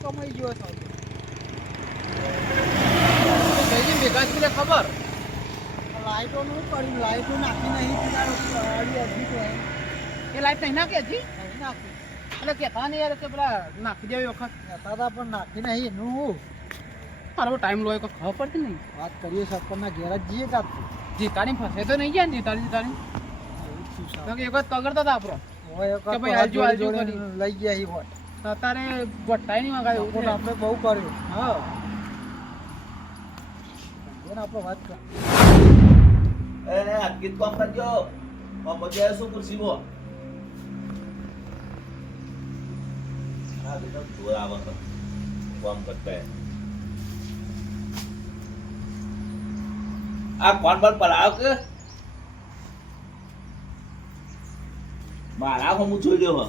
કમાઈ ગયો છો જઈને ભેગા જ પેલે ખબર લાઈટોનું કર્યું લાઈટો નાખી નહીં પીલાડો અડી અડધી તો એ લાઈટ નહીં નાખી હજી નહીં નાખી એટલે કહેતા નહીં યાર કે પેલા નાખી દેવી વખત દાદા પણ નાખી નહીં એનું મારો ટાઈમ લો ખબર પડતી નહીં વાત કરીએ સરપંચના ઘેર જ જઈએ કાપતું જીતાની ફસે તો નહીં ગયા ને જીતાની તો કે એક વખત કગડતા હતા આપણો કે ભાઈ આજુ આજુ કરી લઈ ગયા ઈ હોટ અત્યારે ગોટાઈ નહીં મગાવ્યું પણ આપણે બહુ કર્યું હા એને આપણે વાત કર એ ગીત કામ કરજો મજા શું ખુરશી બો હા બેટા જોર આવે તો કામ કરતા હે આ કોણ પર પડાવ કે મારા હું જોઈ લ્યો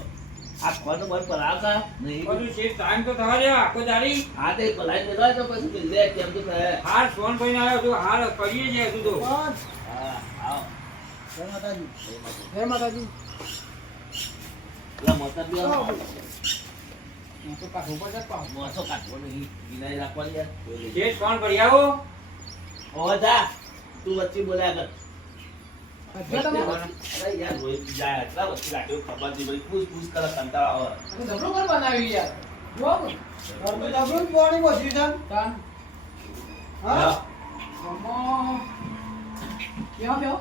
આ કોણ પર પડાવ કા નહીં બધું છે ટાઈમ તો થવા દે આખો દાડી હા તે પલાઈ દેવા તો પછી મિલ જાય કેમ તો કહે હાર સોન ભાઈ આવ્યો તો હાર કરીએ છે તું તો હા આવ જય માતાજી જય માતાજી લા મોટા બી હું તો કાઢો પર જતો મોસો કાઢવો નહીં વિનાઈ રાખવાની યાર છે સોન ભાઈ આવો ઓ જા તું વચ્ચે બોલ્યા કર અરે અરે યાર રોઈ જાય એટલા વચ્ચે લાગ્યો ખબર નહીં ભાઈ પૂછ કરે કંટાળો આવે જબરો કર બનાવી યાર જો ઘરમાં ડબલું જ પાણી બચ્યું છે તાન હા મમ્મો કેવો કેવો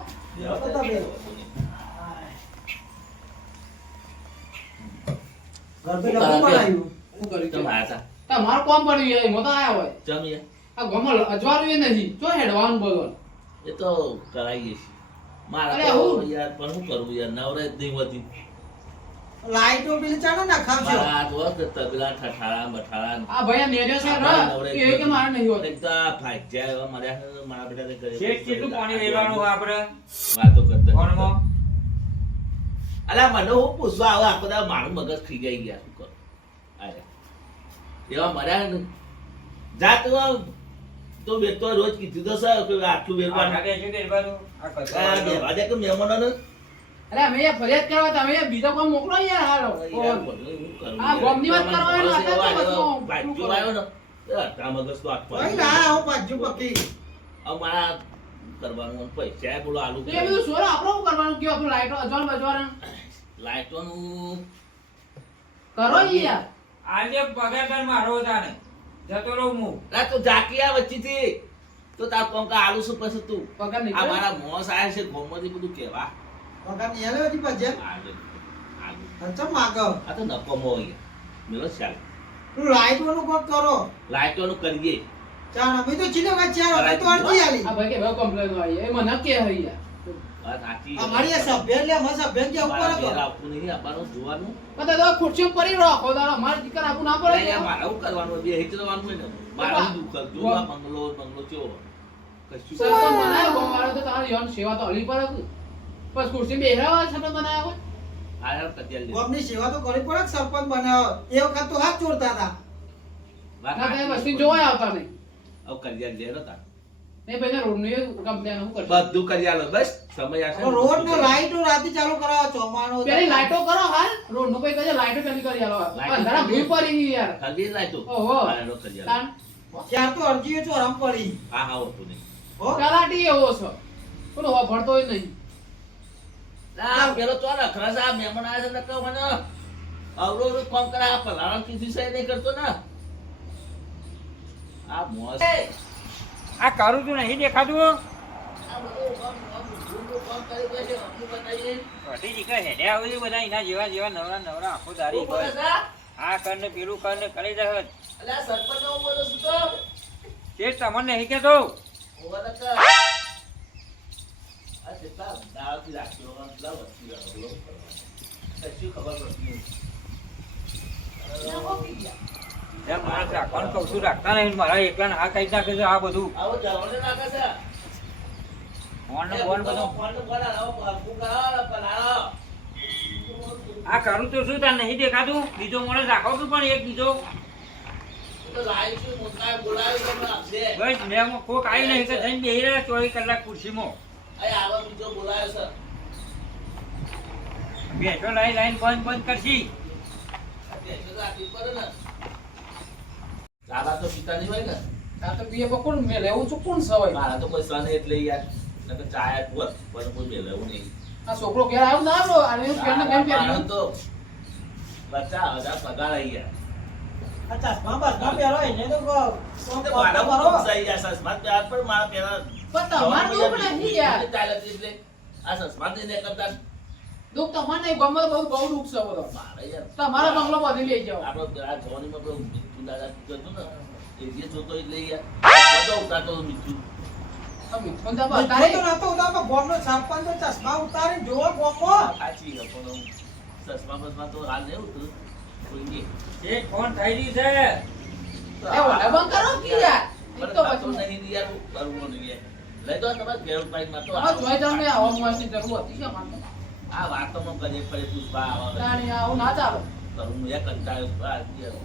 ઘરમાં ડબલું બનાવ્યું શું કર્યું ચમ આયા તા તમારું કોમ પડ્યું યાર મો તો આયા હોય ચમ યાર આ ગમલ અજવાળું એ નહીં જો હેડવાનું બોલવાનું એ તો કરાઈએ છીએ મારા અરે તો હું? યાર પણ શું કરવું યાર નવરે જ નહીં હોતી લાઈટો પેલી ચાલો ના ખાવજો મારા તો કે તબલા ઠઠારા બઠારા આ ભૈયા નેર્યો છે ર એ કે મારે નહીં હોત એકદા ફાઈટ જાય હવે મારા બેટાને કરે છે કેટલું પાણી વેલવાનું આપણે વાતો કરતા ફોનમાં અલા મને હું પૂછવા આવે આખો દા મારું મગજ ખી ગઈ ગયા શું કરું આયા એવા મર્યા ને જાત તો બે તો રોજ કીધું તો સર કે આટલું વેરવાનું આ છે કે બાજુ આ આ બે કચરો વાદે કે મહેમાનોને અરે અમે યાર ફરિયાદ કરવા તમે યાર બીજો કોમ મોકલો યાર હાલો યાર બધું હું કરું આ ગોમની વાત કરવાની હતા તો બધું ભાઈઓ આવ્યો ને આ મગજ તો આખો ભાઈ ના હું પાછું પકી અમારા કરવાનું પૈસા બોલો આલુ તો એ બધું સોર આપણો શું કરવાનું કયો આપણું લાઈટો અજવાળ બજવાળ લાઈટોનું કરો યાર આજે પગાર મારો હતા ને જતો રહું હું ના તો જાકી આ વચ્ચેથી તો તાર કોમ કા આલુ શું પછી તું પગાર નહીં આ મારા મોસ આયા છે ગોમમાંથી બધું કેવા પગાર ની આલ્યો હતી પછી આલુ આલુ અંચમ માગો આ તો નકોમો હોય મેલો ચાલ તું લાઈટ વાળું કોક કરો લાઈટોનું કરીએ ચાલ અમે તો ચીલો કા ચાર વખત તો અડધી આલી આ ભાઈ કે ભાઈ કમ્પ્લેન આવી એ મને કે હઈ યાર વાત સાચી અમારી આ સભ્ય લે મસ સભ્ય કે ઉપર મારા કરો ઘેર આવતું નહીં આપવાનું જોવાનું બધા તો ખુરશી પડી રાખો દાડો માર દીકરા આપું ના પડે અહીંયા મારે શું કરવાનું બે હિચરવાનું હોય ને મારે શું દુઃખ કર જોવા બંગલો બંગલો ચેવો કશું સરપંચ બનાવ્યો ગોવાળો તો તારી યોન સેવા તો હલી પડે કે બસ ખુરશી બેહરાવા સરપંચ બનાવ્યો હોય આ કતિયાલ લે ગોમની સેવા તો કરી પડે કે સરપંચ બન્યો એ વખત તો હાથ ચોરતા હતા વાત ના તમે સાચી. મશીન જોવા આવતા નહીં આવ કતિયાલ લે રો તાર નહીં ભાઈ રોડ નું કમ્પ્લેન હું કરશે બધું કતિયાલ બસ સમય આવશે હવે રોડ નો લાઈટો રાતી ચાલુ કરાવો ચોમાનો પેલી લાઈટો કરો હાલ રોડ નું કઈ કહે લાઈટો પેલી કરી આલો લાઈટો અંધારા ભૂઈ પડી ગઈ યાર ખાલી લાઈટો ઓહો. હા એનો કતિયાલ તાન ચાર તો અરજીઓ ચોરમ પડી હા હા હોતું નહીં હો કલાટી એવો છો કોનો ભણતોય નહીં આ પેલો તો રખરા સા મહેમાન આયા છે ને કહો મને અવરો કોમ કરા પલાણ કીધું છે નહીં કરતો ને આ મોસ આ કરું તું નહીં દેખાતું આ બધું કામ કરી દે છે અમને બતાઈએ વધી દીકરા હેડ્યા આવી બધા એના જેવા જેવા નવરા નવરા આખો દારી બોલે હોય સા આ કરને પેલું કરને કરી દે અલ્યા સરપંચ હું બોલું છું તો તે તમને નહીં કેતો ઓવા નકા આ કેટલા દાવથી રાખ્યો કેટલા વસ્તી રાખ્યો કશું ખબર નથી એમ માણસ રાખવાનું કહું છું રાખતા નહીં મારા એકલાને આ કઈ નાખે છે આ બધુબધું આવો જવાને નાખે છે ફોન ને ફોન બધું ફોન આવો ફૂકા પલાળો આ કરું તો શું તાર નહીં દેખાતું બીજો માણસ રાખો છું પણ એક બીજો તો લાઈવ છું મોટા બોલાવી તમને આપશે બસ મેં કોક આવી નહીં કે થઈને બેહી રહ્યા 24 કલાક ખુરશીમાં અહીં આવા બીજો બોલાવ્યો છે બેઠો લાઈન બંધ કરશી બેસો તો આપવી પડે ને તો પિતા નહીં હોય ને આ તો પીએ કોણ મેલે એવું છું કોણ સવાય મારા તો કોઈ સન એટલે યાર નકર ચાય પોત પણ કોઈ મેલે એવું નહીં આ છોકરો ઘેર આવ્યો ના આવ્યો અને એનું પેન કેમ મારો પહેર્યું તો 50,000 પગાર આવી ગયા આ ચશ્મા બસમાં પહેરો એને તો મારા મારો સહી ગયા સસમાત પ્યાર પણ મારા પેલા પણ તમારે દુઃખ નહીં યાર ચાલે એટલે આ સસમાત ને કરતા દુઃખ તમારે નહીં ગમે બહુ બહુ દુઃખ છે બધો મારે યાર તમારા બંગલો બધી લઈ જાઓ આપણો આ જવાનીમાં પેલો મીઠું દાદા હતું ને એ જે જોતો એટલે યાર બધો ઉતારતો મીઠું આ મીઠું દા તારે બતારે તો નતો ઉતારતો ગોમનો સરપંચ તો ચશ્મા ઉતારી જોવો ગોમમાં સાચી છે પણ સસમા બસમાં તો હાલ નહીં ઉતરું કોઈ નહીં એ ફોન થઈ રહ્યું છે એ ઓલા બંધ કરો કે યાર પણ એક તો ખાતો પછી નહીં યાર કરવું નહીં યાર લઈ દો તમારે ઘેર પાઈમાં તો આ જોઈ તમને આવા મોબાઈલની જરૂર હતી કે મારે આ વાતોમાં કરીએ પડે પુષ્પા આવે રાણી આવું ના ચાલો કરું એક કંટાળ્યો આ યાર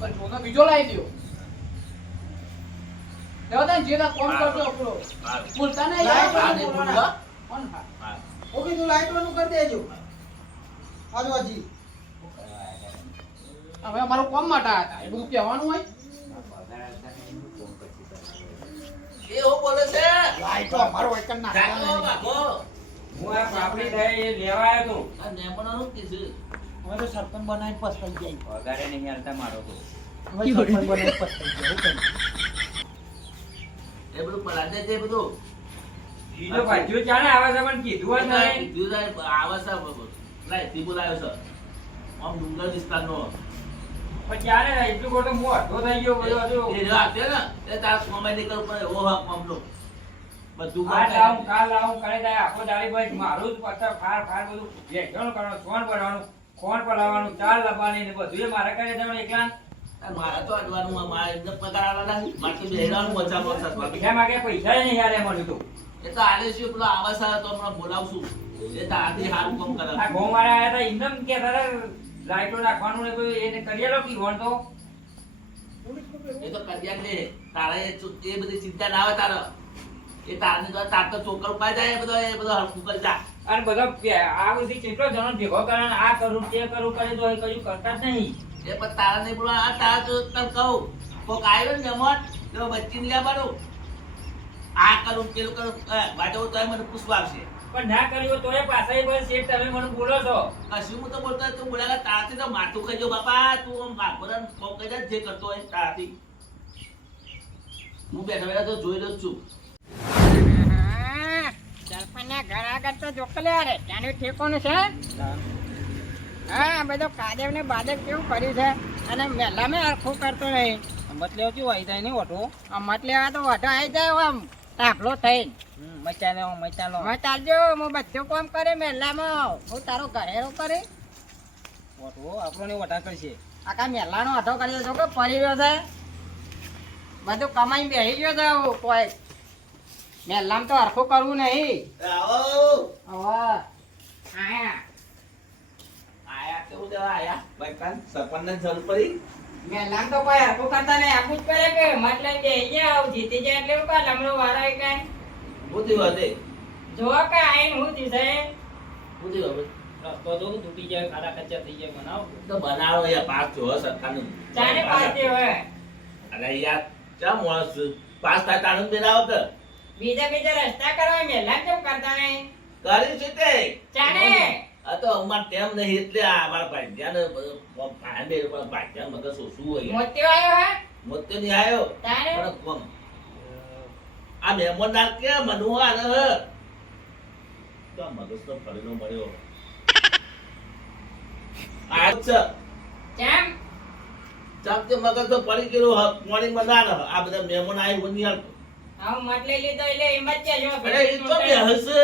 પણ જોનો બીજો લાવી દો લેવા તા જે તા કોમ કરજો આપણો બોલતા નહીં લાઈટ યાર આ નહીં બોલવા કોણ હા હા ઓ કીધું લાઈટ વાનું કરી દેજો આજો હજી હવે અમારું કોમ માટે હતા એ બધું કહેવાનું હોય એ હું બોલે છે લાઈટ અમારો વૈકલ જાતો નાખવાનો ભાગો હું આ પાપડી થઈ એ લેવા આવ્યો તો આ નેમણાનું કીધું હવે તો સરપંચ બનાવીને પસ્તાઈ જાય પગારે નહીં હાલતા મારો તો હવે સરપંચ બનાવીને પસ્તાઈ જાય એવું કરી. એ બધું પલાટે છે એ બધું બીજો પાછું ચાલે આવે છે પણ કીધું જ નહીં કીધું જાય આવે છે લાય તી બોલાયો છે આમ ડુંગર વિસ્તારનો પણ ચાલે એટલું બધું મોટો થઈ ગયો બધો હજુ. એ જો આપે ને એ તાર કોમેડી નીકળવું પડે એવો હક મામલો બધું આ લાવું કાલ લાવું કરે જાય આખો દાડી ભાઈ મારું જ પથ્થર ફાર ફાર બધું લેખવાનું કરવાનું સોન ભરવાનું ખોણ પલાવવાનું ચાલ લપવાની ને બધું એ મારે કરે જવાનું એકલા મારે તો અડવાનું મારે એકદમ પગાર આલા નથી મારે તો બેહરાનું મજા મજા પૈસા માંગે પૈસા નહીં યાર એમ મળ્યું તું એ તો આલે છે પેલો આવાસ આવે તો હમણાં બોલાવશું એ તો આથી સારું કામ કરે આ ઘઉં વાળા આયા હતા ઇન્દમ કે તારે લાઈટો રાખવાનું ને કોઈ એને કરી આલો કી વણ તો એ તો કડિયા લે તારે એ બધી ચિંતા ના આવે તારે એ તારને તો તાર તો ચોકર પાઈ જાય એ બધો હરખું કરી જા અને બધો આ બધી કેટલો જણો ભેગો કરે ને આ કરું તે કરું કરે તો એ કશું કરતા જ નહીં એ પણ તારા નહીં બોલવા આ તારા તો તને કહું કોક આવ્યો ને જમણ તો બચ્ચી ને લેવાનું આ કરું પેલું કરું વાટો તો મને પૂછવા આવશે પણ ના કર્યું તો એ પાછા બસ શેઠ તમે મને બોલો છો કશું હું તો બોલતો તું બોલાલા તારાથી તો માથું ખાઈ જાઉં બાપા તું આમ ભાગોરા કોક કહી જા જે કરતો હોય તારાથી હું બેઠા બેઠા તો જોઈ રહ્યો જ છું સરપંચના ઘર આગળ તો જોકલે રે ત્યાંનું ઠેકોનું છે હા બધો કાદેવ ને બાદેવ કેવું કર્યું છે અને મેલામાં હરખું કરતો નહીં મત લેવો કેવું આવી જાય નહીં ઓટો મત લેવા તો વઢો આવી જાય આમ ટાફલો થઈ મચાલો મત આલજો હું બધું કામ કરે મેલામાં હું તારો ઘરેરો કરે ઓટો આપણો ને વટા કરશે આખા મેલાનો અધો કર્યો છો કે પડી રહ્યો છે બધું કમાઈ બેસી ગયો છે હું કોઈ મેલામાં તો હરખું કરવું નહીં આવો હવે આયા આયા કેવું દેવા આયા ભાઈ કાન સરપંચને જરૂર પડી મેલામ તો કોઈ હરખું કરતા નહીં આપું જ પડે કે મતલબ કે અહીંયા જીતી જાય એટલે કા લમણો વાળો હોય કાંઈ બુદ્ધિ વધે જો કે આઈને હું દીધે બુદ્ધિ વધે રસ્તો તો તૂટી જાય ખાડા કચ્ચા થઈ જાય બનાવો તો બનાવો યાર પાસ જો સરકારનું ચાને પાસથી હોય અરે યાર ચા માણસ પાસ થાય તાણું બેનાવો કે બીજા રસ્તા કરવા મેલામ કેમ કરતા નહીં કરી છે તે ચાને આ તો અમાર ટેમ નહીં એટલે આ મારા ભાઈ ધ્યાન ભાઈ પણ ભાઈ ધ્યાન મગજ શું હોય મોતિયો આવ્યો હે મોતે નહીં આવ્યો તારે પણ કોમ આ મહેમાનદાર કે મનુઆ ને તો મગજ તો ફરીનો મળ્યો આ છે કેમ ચાકતે મગજ તો પડી ગયેલો મોર્નિંગ માં ના આ બધા મહેમાન આવી બની હાલ હું મત લઈ લીધો એટલે એમ જ છે જો અરે એ તો બે હશે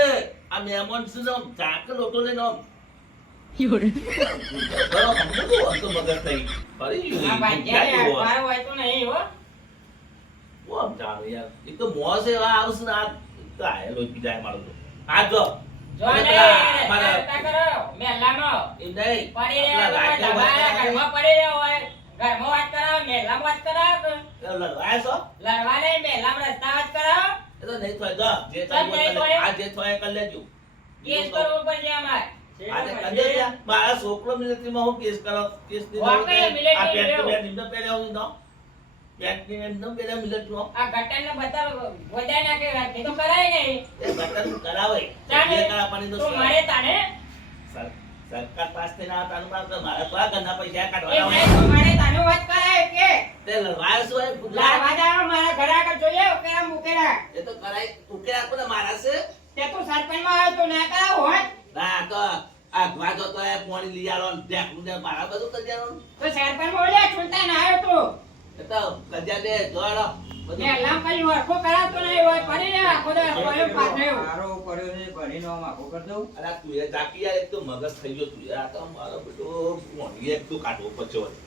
આ મહેમાન છે ને ચાક લોટો લઈને આમ બરો હમણે તો મગજ થઈ ફરી આ ભાગ્યા અખબાર હોય તો નહીં હો કોમ જાણ યાર એક તો મોસ એવા આવશે ને આ તો આયેલો બીજા મારો તો આ જો જો ને રસ્તા કરો મેલાનો એ નહીં પડી રહ્યા તમારા ઘરમાં પડી રહ્યા હોય ઘરમાં વાત કરાવો મેલામાં વાત કરાવો લડવાય છો લડવા નહીં મેલામાં રસ્તા વાત કરાવો એ તો નહીં થાય જો જે થાય આ જે થાય કરી લેજો કેસ કરવો પડશે અમારે આજે કદે મારા છોકરો મિલિટરીમાં હું કેસ કરો કેસ ની વાકઈ મિલિટરી આ પેટ રહ્યો. બે નિંદ પેલે હું નો પેટની એમનો પેલા મિલટનો આ ગટરને બધા ગોદાઈ નાખે એ તો કરાય નહીં. એ બટન કરાવે ચાલે. જે કરાવવાની તો તું મારે તાને સરકાર પાસ થઈને આવતાનું મારે મારા તો આ ઘરના પૈસા એ કાઢવાના નહીં તું મારે તાને વાત કરાય કે તે લડવાય શું હોય ફૂટલા? લાવા જાવ મારા ઘરે આગળ જોઈએ ઉકેલા મુકેલા એ તો કરાય ઉકેલા કોને મારા છે તે તું સરપંચમાં આવ્યો તો ના કરાવ હોત ના તો આ ગવાજો તો એ પાણી લઈ આલો ને ઢેકણું ને મારા બધું કરી દેવાનું તો સરપંચ બોલે છૂટા ના આવ્યો તું એ તો કજ્યા દે જોડો બધું મેં લામ કઈ વરખો કરાવતો નહીં હોય કરી લે આખો દે કોયો પાછો મારો પડ્યો છે ભણીનો આમ આખો કરી દઉં અલા તું એ જાકી યાર એક તો મગજ થઈ ગયો તું યાર આ તો મારો બેટો મોઢી એક તો કાઢવો પડશે વળી.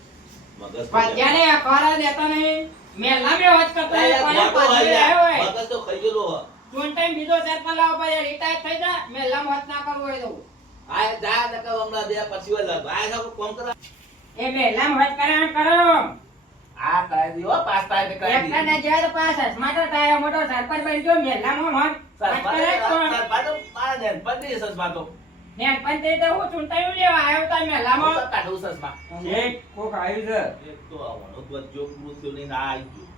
મગજ થઈ ગયો. પાછાને ખરા દેતો નહીં મેં લામે વાત કરતો અલા યાર, કોયો મોટો હોય પાછો યાર. આવ્યો હોય મગજ તો ખાઈ ગયેલો હોય. જોન ટાઈમ બીજો સરપંચ લાવો ભાઈ રિટાયર થઈ જા મેં લામ વાત ના કરવો હોય તો આ જા નકા હમણાં બે પછી હોય લગ આ જા કોમ કરા એ મેં લામ વાત કરે કરો આ કરાઈ દીધો પાસ થાય કે કરાઈ એકલા દીધો ના જાય તો પાસ સ્માર્ટર થાય મોટો સરપંચ બની ગયો મેં લામ વાત કરે કોણ સરપાટો મારા નેનપણથી સસમાતો. ને પણ તે તો હું ચૂંટાયું લેવા આવ્યો તા મેં લામ હું તો કાઢું સસમા. શેઠ કોક આવ્યું છે એક તો આવવાનો ગજ્જો પૂરું થયું નહીં ના આવી ગયું.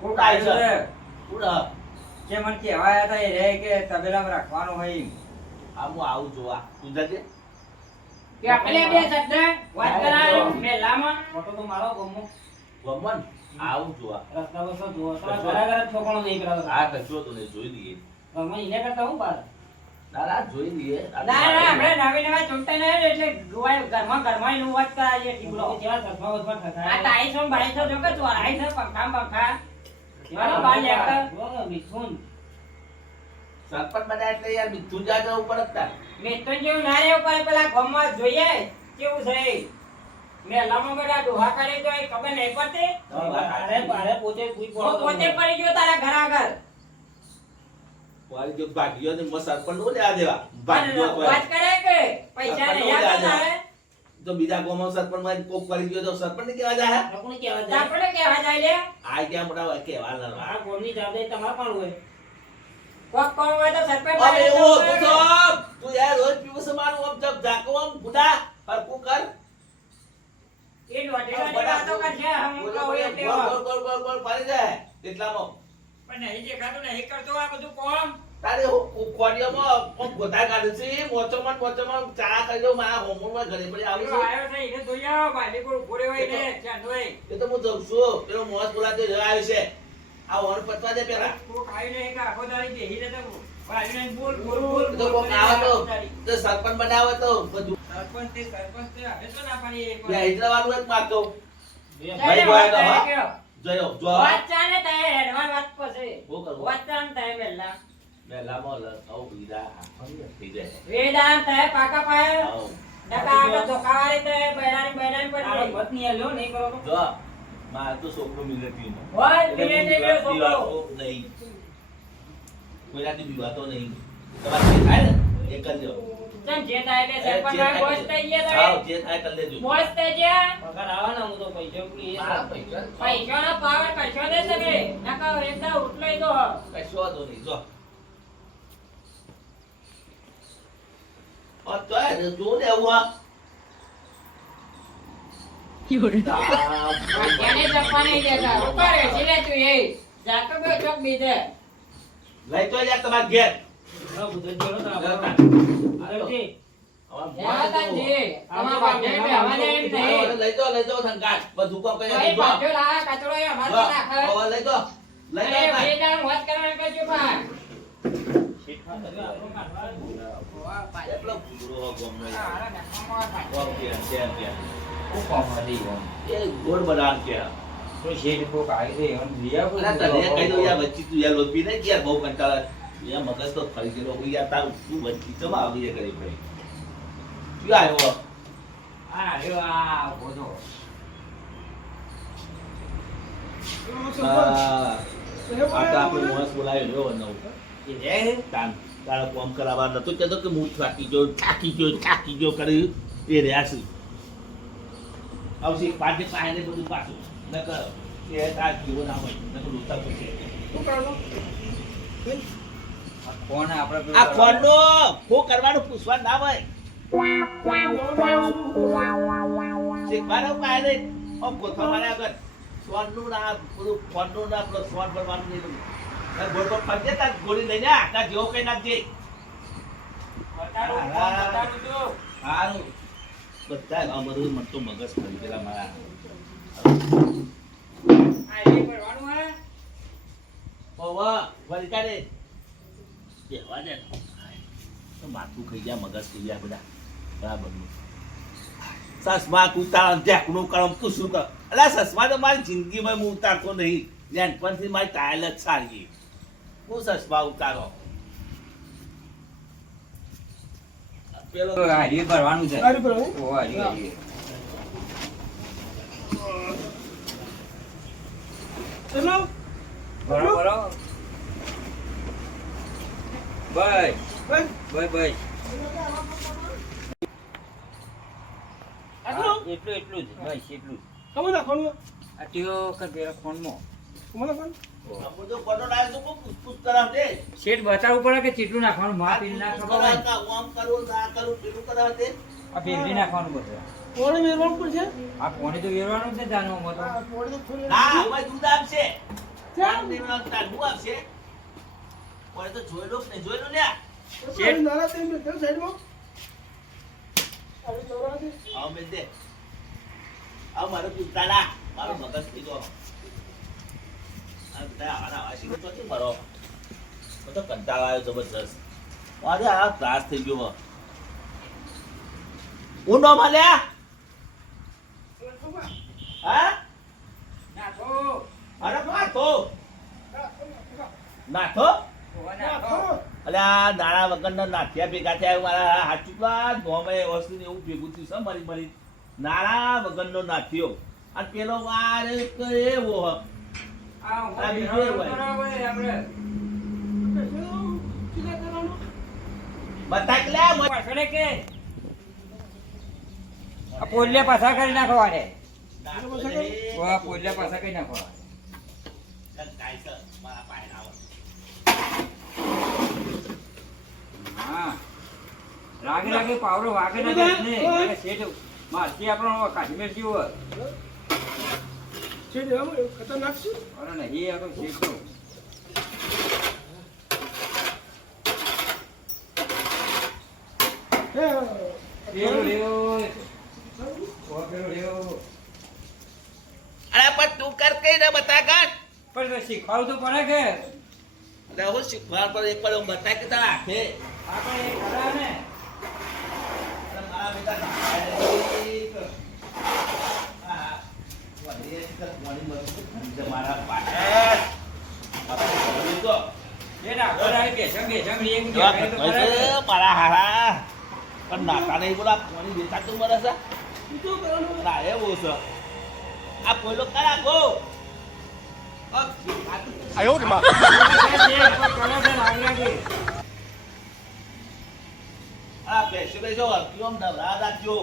કોક આવ્યું છે કોણ હ? કે મને કહેવાયા હતા એ રે કે તબેલામાં રાખવાનું હોય એમ. આ હું આવું જોવા તું જજે. કે આપણે બે શબ્દ વાત કરાય મેં લામ ફોટો તો મારો ગમો ગમન આવું જોવા. રસ્તા વસ્તો જુઓ તો ઘરે છોકરો નહીં કરાવતો આ કશો તો નહીં જોઈ લઈએ. તમે એને કરતા હું બાર ના ના જોઈ લઈએ. ના ના આપણે નવી નવા ચૂંટાઈ ને એટલે જોવાય ઘરમાં નું વાત કરાય ટીબલો જેવા સસમા વસમા આ થતા ટાઈસો બાઈસો જો કે ચોરાઈ છે પંખા જેવાનો બાર લેકર મિથુન સરપંચ બન્યા એટલે યાર મિથુન જા જવું પડે જ તાર. મેં તો જેવું ના રે ઉપર પેલા ગામમાં જોઈએ કેવું છે મેં લામો ગડા ડોહા કરે તો એ ખબર નહીં પડતી અરે પોતે કોઈ હું પોતે પડી ગયો તારા ઘર આગળ વાળી જો ભાગ્યો ને મસ્ત સરપંચ નો લેવા દેવા. ભાગ્યો તો વાત કરે કે પૈસા નહીં આપતા તારે તો બીજા ગામમાં સરપંચ માં કોક કરી ગયો તો સરપંચ ને કેવા જાય? લોકોને કહેવા જાય આપણે કેવા જાય લે આ ક્યાં મોટા હોય કેવા લડવા. આ ગોળની જવાબદારી તમારે પણ હોય કોક કોણ હોય તો સરપંચ અરે બને તો ઓ કરે. તું તો તું યાર રોજ પીવું છે મારું આમ જબ જાકો આમ ગુડા હરકું કર. એ દોઢેલાની વાતો કરશે હમ કહું એટલે ગોળ ગોળ ગોળ ગોળ ફરી જાય એટલામાં. પણ નહીં દેખાતું નહીં કરતો આ બધું કોમ તારે હું ખોડિયામાં આમ ગોતા કાઢું છે મોચોમાં ચા કરી દઉં મારા હોમવર્કમાં ઘરે પડી આવું છું. આવ્યો છે એને જોઈ આવો ભાઈ કોઈ ઉભો રહ્યો હોય ને ચાંદોય એ તો હું જઉં છું પેલો મોસ બોલાતો આવ્યો છે આ વણ પતવા દે પેલા. કોક આવી નહીં કે આખો દાડી બેહી રહેતો ભાઈ ને બોલ બોલ બોલ એ તો કોક આવે તો સરપંચ બનાવે તો બધું સરપંચ તે હવે તો ના પાડી એક ત્યાં હૈદરાબાદ જ મારતો ચાલે, ભાઈ બોલાય તો વાત હા કયો? જયો જો વાત ચાલે તારે હેડવાન વાત પછી હું કરું વાત ચાલે તારે પહેલા મેલામાં આવ બીજા થઈ જાય વેદાંત તારે પાકા પાય આવ ડકા આગળ ધોકાવાળી તારે બૈરાની તારો પડી મત નહીં આલ્યો નહીં કરો તો જો માર તો છોકરો મિલિટરી નો હોય મિલિટરી નો છોકરો નહીં કોઈનાથી બીવાતો નહીં તમારે જે થાય ને એ કરી લો ચમ જે થાય એટલે સરપંચ ભાઈ બોસ થઈ ગયા આવ તમે જે થાય કરી લેજો બોસ થઈ ગયા પગાર આવવાના હું તો પૈસા ઉપડી એ મારા પૈસા પૈસાનો પાવર કશો દે તમે નકા એકદમ ઉઠલાઈ દો કશો વાંધો નહીં જો તો જો ને આવું આ એને ચપ્પા નહીં દેતા ઉપર બેસી લે તું એ જાતો બે ચોક બીજે લઈ તો યાર તમારા ઘેર હા બધું જોરો તો જતા. આપણે જી તમારા ભાગે બે હવાને એમ નહીં લઈ જાઓ સંગાત બધું કોમ કરી ભાઈ ભાજો લા કચરો એ અમાર તો નાખે લઈ જાઓ લઈ અરે જાઓ ભાઈ દાન વાત કરવાનું કજો ભાઈ એટલો પૂરો ગોમ નહીં હારા નાખવામાં ભાઈ ગોમ કે છે કોક કામ હતી એમ. એ ગોળ બનાવ કે તો શેઠ કોક આવી છે એમ લઈ આવો. અલા તને કહી દઉં યાર વચ્ચી તું યાર લોપી નહીં કે યાર બહુ કંટાળા યાર મગજ તો ફરી ગયેલો હું યાર તારું તું વચ્ચી તો આવી જાય કરી ભાઈ શું આવ્યો આ રહ્યો આ બોજો. આ તો આપણે મોસ બોલાવ્યો રહ્યો નવું એ રે તારા કોમ કરાવવા નતો કહેતો કે હું થાકી ગયો કરી એ રહ્યા છું આવશે પાછે પાયને બધું પાછું ન કર એ તાર જીવો ના હોય ન તો લૂંટા પડશે શું કરો આ ફોન આપણે પેલું આ ફોનનો હું કરવાનું પૂછવા ના હોય શીખવાનું પાય નહીં આમ ગોથા મારે આગળ સોનનું ના પેલું ફોનનું ના પેલું સોન ભરવાનું નહીં બધું. તાર ગોળ પર ફરજે તાર ગોળી લઈને આ તાર જેવો કઈ નાખજે. બતાડું, ફોન બતાડું છું. સારું બધા અમારું મન તો મગજ ફરી ગયેલા મારા. આ એ ભરવાનું હે? પૌવા વળી કાઢે બેહવા દે તો માથું ખાઈ ગયા મગજ ખાઈ ગયા બધા બરાબર. સસમા તું તારા ઢેકણું કરમ તું શું કર? અલા સસમા તો મારી જિંદગીમાં હું ઉતારતો નહીં. નાનપણથી મારી ટાયલ જ સારી. હું સસમા ઉતારો પેલો તો આ એ ભરવાનું છે. હારી ભરવાનું? ઓ, આ એ. ચલો ભરો, ભરો. બસ, બસ બસ, બસ. આટલું? હા, એટલું એટલું જ બસ એટલું જ. કમો નાખવાનું આ ટીઓ કર પેલા ફોનમાં કમો નાખવાનું આ બધો ફોટો લાવ્યો તો કોઈ પૂછપૂછ કરાવ દે. શેઠ બતાવવું પડે કે કેટલું નાખવાનું માં પીને ના ખબર હોય. આમ કરું ના કરું પેલું કરાવ દે. આ ભેગી નાખવાનું બધું. પોણે મેરવાનું પડશે આ કોને તો વેરવાનું જ ને જાણવા તો. આ પોણે તો થોડી ના હવે દૂધ આપશે. કેમ? તાંડવું આપશે. કોઈ તો જોઈ લો ને જોઈ લો લ્યા. શેઠ નારા તે મેં કેમ સાઈડમાં આવી દોરા દે આવ મેલ દે. આવ મારો પુતાલા મારો મગજ થઈ ગયો. આ બધા આના વાસી તો નથી મરો. હું તો કંટાળો આવ્યો જબરજસ્ત. આજે આ ત્રાસ થઈ ગયો. ઊંડો માલ્યા હા નાખો. અરે નાથો નાથો ઓવા નાખો. અલ્યા નાણા વગરના નાથિયા ભેગા થયા મારા હાથ ચૂકવા ગોમે વસ્તુ ને એવું ભેગું થયું છે મરી મરી. નાણા વગરનો નાથિયો અને પેલો વાર એક એવો હ. આ આ બીજો હોય. બરાબર આપણે. બતા કે લ્યા મને. પાછળ કે આ પોલિયા પાછા કરી નાખો આને. ઓ આ પોલિયા પાછા કરી નાખો. મારા પાયે આવો. હા લાગે લાગે પાવડો વાગે ના જાય ને એટલે શેઠ મારથી આપણો કાશ્મીર જેવો. શેઠ આમ ખતરનાક છે અરે નહીં આ તો શેઠ તો. પેલો લેવો. ઓ પેલો લેવો. અરે પણ તું કર કઈ ને બતા કાઢ. પણ તો શીખવાડવું તો પડે કે. એટલે હું શીખવાડ પર એક પર બતા કે તારા હાથે. આપણે એ ખરા ને. મારા બેટા નાખાય. આ વળી એક મોડી મસ્ત મારા પાયે. આપણે તો એ ના બરાબર બેસમ બેસમ એક જગ્યાએ તો ખરા ને. મારા હારા પણ નાતા નહીં બોલા પાણી દેતા તું મને છે શું કરવાનું ના એવું છે આ પોલો કરા ગો શેઠ પર કરો છે લાગે લાગે. આ બેસો બેસો કેમ ડબરા રાખજો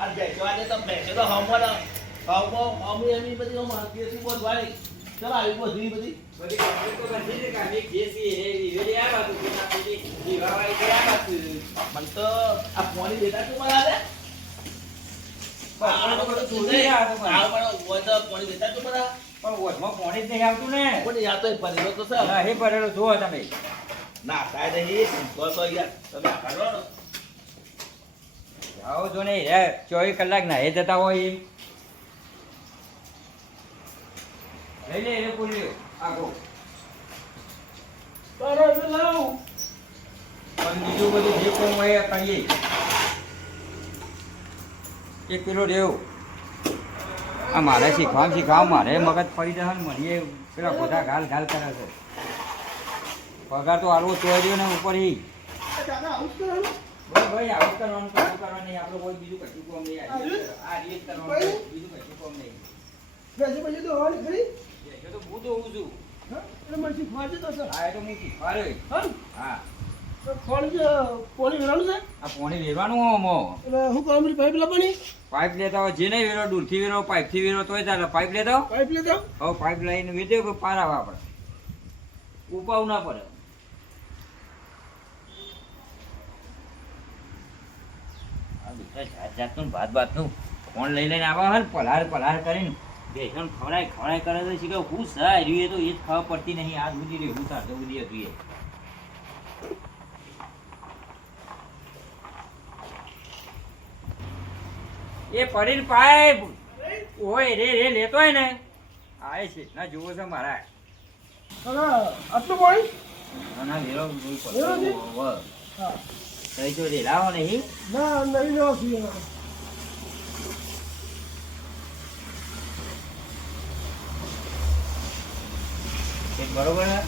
આ બેસો આજે તો બેસો તો હમો હમો એમી બધી મારતી હતી બોલવાની ચલ આવી બધી બધી બધી કામ તો બંધી છે કામ એક જેસી હે વિવેરી આ બાજુ કે ના પેલી દીવાવાળી કે આ બાજુ. મને તો આ પાણી દેતા તું મને આજે આ બધું છોડી આ પણ હોય તો પાણી દેતા તું મને પણ વચમાં પાણી જ નહીં આવતું ને. કોને યાદ તો પરિવાર તો છે ના હે ભરેલો જુઓ તમે. ના સાહેબ નહીં તો યાર તમે આ કરો ને જાઓ જો ને હે 24 કલાક ના હે જતા હોય એમ. લઈ લે એ પૂર્યો આગો. તારો એટલે લાવ પણ બીજું બધું જે કોમ હોય એ કરીએ. એક કિલો દેવું. આ મારે શીખવા મારે મગજ પડી જશે ને મળીએ પેલા બધા ગાલ ગાલ કરે છે. પગાર તો આલવો ચોર્યો ને ઉપર ઈ. દાદા આવું જ કરવાનું ભાઈ આવું કરવાનું કામ કરવાનું નહીં. આપણે કોઈ બીજું કશું કોમ નહીં. આ રીત કરવાનું બીજું કશું કોમ નહીં. પછી તો હોવાની ખરી એ તો હું જોઉં છું. હા એટલે મને શીખવાડજે તો સર હા એ તો હું શીખવાડ્યો. હા હા તો ફોન જે પોણી વેરાનું છે આ પાણી વેરવાનું હોમો. એટલે હું કહું પેલી પાઇપ લાવવાની પાઇપ લેતા હોય જે નહીં વેરો દૂરથી વેરો પાઇપથી વેરો તોય ચાલે. પાઇપ લેતા હો. પાઇપ લેતા હવે પાઇપ લઈને વેચે કે પાર આવે આપણે ઉપાવ ના પડે. આ બેટા જાત જાતનું ભાતનું ફોન લઈ લઈને આવા હે ને પલાર કરીને બેસણ ખવડાય કરે તો શીખે હું સા રહ્યું એ તો એ જ ખબર પડતી નહીં આ સુધી રહેવું સાચું સુધી હતું એ પડીને પાઇપ ઓય રે લેતો હોય ને આય છે ના જોવો છે મારા આટલું પાણી ના લેરો લેરો છે? હા તઈ જો લેલાવો નહીં ના નહીં લેવા છીએ એક બરોબર હે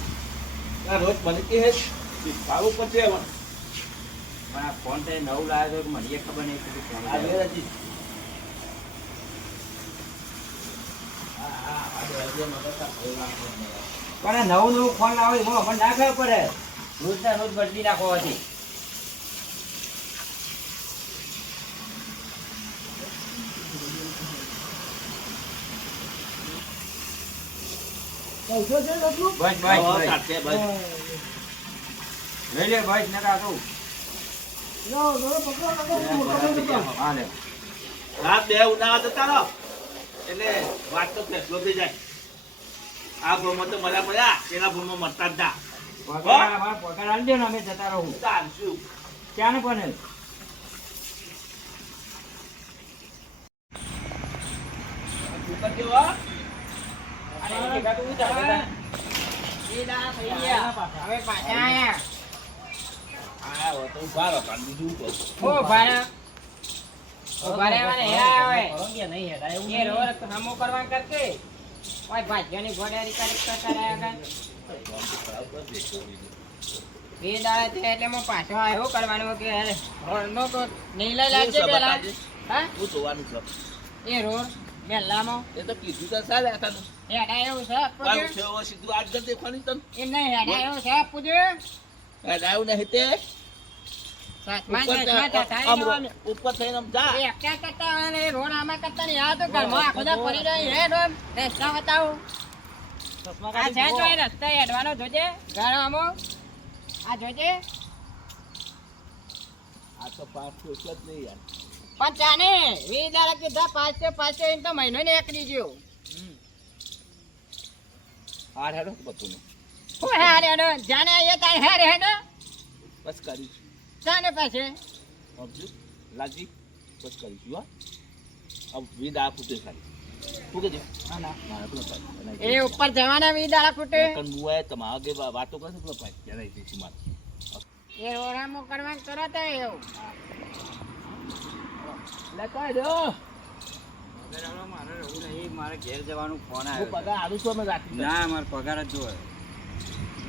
આ રોજ મને કે હે સારું પડશે હવે પણ આ ફોન તે નવું લાવ્યો તો મને ખબર નહીં કે ફોન આ વેરાજી પણ આ નવું ફોન લાવો એમાં આપણને ના ખબર પડે રોજના રોજ બદલી નાખો હતી પૈસો છે આટલું બસ સાચે બસ લઈ લે બસ નકા તો લાવો લાવો પકડો મોટા મોટા હા લે રાત બે ઉનાળા જતા રહો એટલે વાત તો ફેસલો થઈ જાય આ ભૂલમાં તો મળ્યા તેના ભૂલમાં મળતા જ ના મારા પગાર આલી દે ને અમે જતા રહું ચાલશું ક્યાં ને પણ હવે પાછા આયા આ તો બાર હતા બીજું તો ઓ ભારે વાને હેરા આવે એ રોર હમો કરવાન કરકે ઓય ભાજ્યાની ગોડારી કરી કરાયા બે દાડા તે એટલે હું પાછો આવ્યો કરવાનું કે રોડનો તો નહીં લઈ લાગજે પેલા હા હું જોવાનું છે એ રોડ મેલામાં એ તો કીધું તો ચાલે હતા હેડા એવું છે કાલ છે સીધું આજ ગર દેખવાની તન એમ નહીં હેડા એવું છે પૂજે આવ્યું નહીં તે ઉપર થઈને આમ જા એકતા કરતા અને રોડ આમાં કરતા ને આ તો ઘરમાં આખો દા પડી રહી હે રોડ રસ્તા બતાવું આ છે તો એ રસ્તા હેડવાનો જોજે ઘર આમો આ જોજે આ તો પાસ તો એટલે જ નહીં યાર પણ ચાને વી દાડા કીધા પાંચ એમ તો મહિનો ને એકડી ગયો હાર હેડો બધું હું હે હેડો જાને એ તાઈ હે હેડો બસ કરીશું ચાને પાસે સમજુ લાજી બસ કરીશું હા अब विद आ फुटे खाली फुके दे ना ना मारा तो એ ઉપર જવાના વી દાડા ફૂટે कन बुआ है तुम आगे बातों कर तो भाई क्या नहीं थी तुम्हारा એ ઓરામો કરવાન કરત એવું लेता दो મારે ઘેર જવાનું ફોન वो આવ્યો पगा आलू तो मैं रात ના મારો પગાર જ જોવે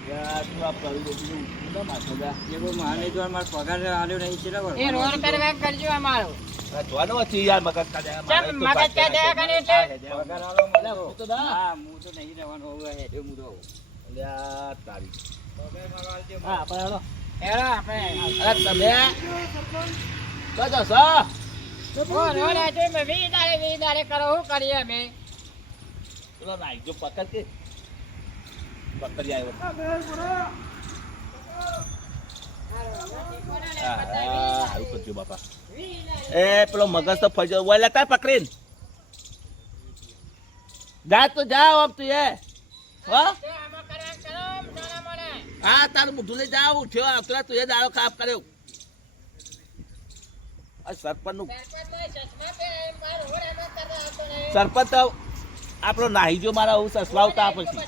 यार तू आप कर दो तू ना माथोगा એ કોઈ માને જો મારો પગાર આલ્યો નહીં છે એ રોડ કરવા કરજો અમારો तो ना अच्छी यार मगज का जाएगा ચમ મગજ કે દે કને એટલે પગાર આલો મને तो ना હા હું તો નહીં રહેવાનો હવે હેડ્યો હું તો यार तारी પગાર મારો આલજો हां अपन हेलो હેડો આપણે अरे तबे तो सा ઓ રોડ આજે મે વી દાડે કરો હું કરીએ અમે तो ना जो पकड़ के पकड़ जाए वो हारू करજો બાપા એ પેલો મગજ તો ફજો ઓય લેતા પકડીને જા તો જાઓ अब तू ये હો હા તાર મુઠું લઈ જાવ ઉઠ્યો આવતો તું એ દાડો કાપ કર્યો આ સરપંચ નું સરપંચ તો આપણો નાહી જો મારા હું સસવા ઉતા પછી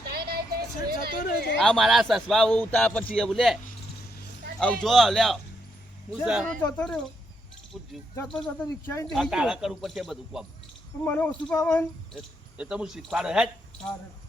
આ મારા સસવા ઉતા પછી એવું લે આવ જો લે હું જતો રહ્યો પૂછ્યું જતો રિક્ષા આ કાળા કરવું પડશે બધું કામ મને ઓછું પાવન એ તો હું શીખવાડો હે સારું